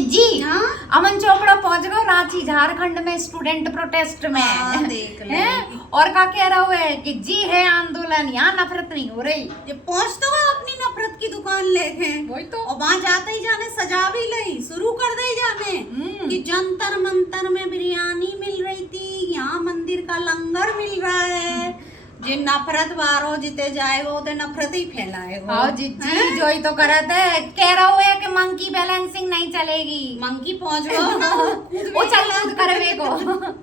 जिज्जी हाँ? अमन चोपड़ा पहुंच गए रांची झारखंड में स्टूडेंट प्रोटेस्ट में। हाँ, देख ले। और क्या कह रहा है कि जी है आंदोलन, यहाँ नफरत नहीं हो रही। ये पहुंच तो गए अपनी नफरत की दुकान लेके, वही तो। और वहां जाते ही जाने सजा भी लई, शुरू कर दे जाने कि जंतर मंतर में बिरयानी मिल रही थी, यहाँ मंदिर का लंगर मिल रहा है। जे नफरत बारो जिते जाएगो उते नफरत ही फैलाएगो। हाँ जिज्जी जो ही तो करत है, कह रहा है कि मंकी बैलेंसिंग नहीं चलेगी। मंकी पहुंच गो वो चल कूद करवे को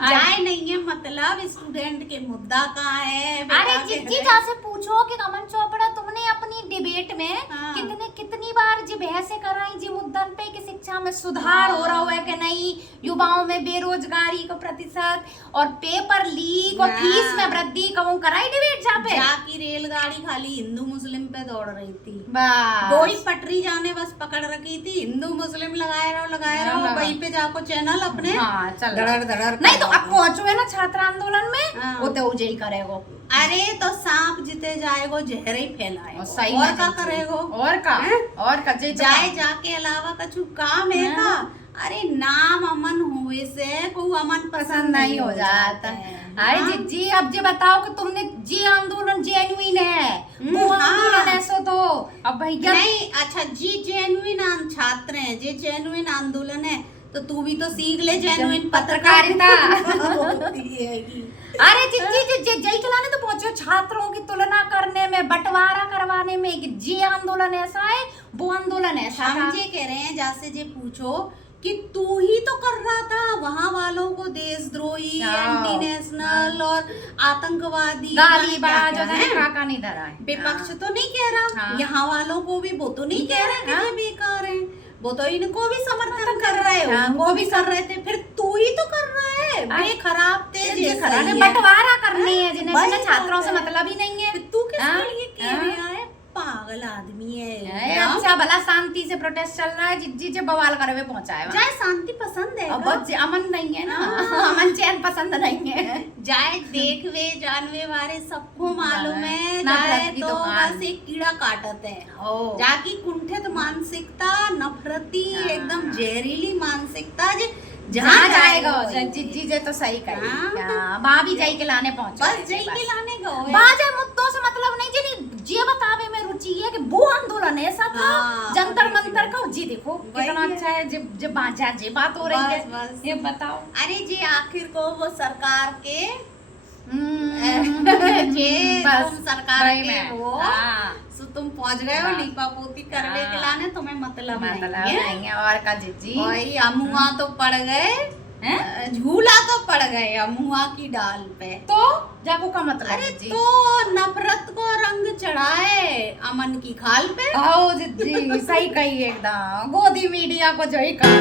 जाए नहीं है, मतलब स्टूडेंट के मुद्दा कहाँ है? अरे जिज्जी जासे पूछो कि अमन चोपड़ा तुमने अपनी डिबेट में हाँ। कितनी बार जी बहसें कराई जी मुद्दन पे कि शिक्षा में सुधार हो रहा है कि नहीं, युवाओं में बेरोजगारी का प्रतिशत और पेपर लीक और फीस में वृद्धि का वो कराई डिबेट जहाँ पे जाकी रेलगाड़ी खाली हिंदू मुस्लिम पे दौड़ रही थी। बस। दो ही पटरी जाने बस पकड़ रखी थी, हिंदू मुस्लिम लगाए रहो वहीं पे जाको चैनल अपने हाँ, चल धड़र धड़र नहीं तो अब पहुंचो है ना छात्र आंदोलन में, हाँ। वो तो ही करेगो। अरे तो सांप जिते जाएगो जहर ही फैलाएगो, सही और में का जिज्जी। करेगो? और का हैं? और का जी जाए जाके अलावा कछु काम है का? अरे नाम अमन हुए से को अमन पसंद नहीं हो जाता है। अरे हाँ? जिज्जी अब जी बताओ कि तुमने जी आंदोलन जेन्युइन है, वो हाँ। आंदोलन ऐसा तो अब भैया नहीं, अच्छा जी जेन्युइन छात्र हैं, जे जेन्युइन आंदोलन है तो तू भी तो सीख ले जेन्युइन पत्रकारिता होती है कि। अरे जिज्जी जी जय खिलाने तो पहुंचे छात्रों की तुलना करने में, बंटवारा करवाने में कि जी आंदोलन ऐसा है वो आंदोलन ऐसा था। हम जे कह रहे हैं जैसे जे पूछो कि तू ही तो कर रहा था वहाँ वालों को देशद्रोही, एंटी नेशनल और आतंकवादी गालीबाज क्या-क्या है? काका नहीं धरा है। विपक्ष तो नहीं कह रहा, हाँ। यहाँ वालों को भी वो तो नहीं कह रहे कि हाँ। ये बेकार है, वो तो इनको भी समर्थन कर रहे हो, हाँ, वो भी कर रहे थे, फिर तू ही तो कर रहा है बेखराब तेज ये ये खरा सही ने है। बंटवारा करनी है जिन्हें वही जिन्हें छात्रों बात से है। मतलब ही नहीं है। तू किस हाँ? लिए कह हाँ? रहा है? पागल आदमी है है, एकदम। अच्छा भला शांति से प्रोटेस्ट चल रहा है, जिज्जी से बवाल करवे पहुंचाए जाए शांति पसंद है अब का? बस अमन नहीं है ना, हाँ। अमन चैन पसंद नहीं है। जाए देखवे जानवे वाले सबको मालूम है, नफरत जाए की तो दुकान। बस एक कीड़ा काटत है। ओ। जाकी कुंठित मानसिकता, नफरती हाँ। एकदम जहरीली मानसिकता जे जहाँ जाएगा वही। जिज्जी जे तो सही करी। हाँ। माँ भी जाई के लाने पहुंचे बस जई के लाने गो है। बाजे मुद्दों से मतलब नहीं जिनी जे बतावे में रुचि है कि वो आंदोलन ऐसा था हाँ, जंतर और मंतर का जी देखो वही कितना है। अच्छा है जब जब बाजा जे बात हो रही है। बस। ये बताओ अरे जी आखिर को वो सरकार के हम्म, जे बस, तुम सरकार वही के में। हो, हाँ। सो तुम पहुंच गए हो बस। लीपा पोती करवे के हाँ। लाने, तुम्हें मतलब मतलब नहीं है। नहीं है और का जिज्जी वही अमुआ तो पड़ गए, हैं? झूला तो पड़ गए अमुआ की डाल पे। तो जाको का मतलब अरे जिज्जी तो नफरत को रंग चढ़ाए अमन की खाल पे। आओ जिज्जी सही कही एकदम, गोदी मीडिया को जो ही कर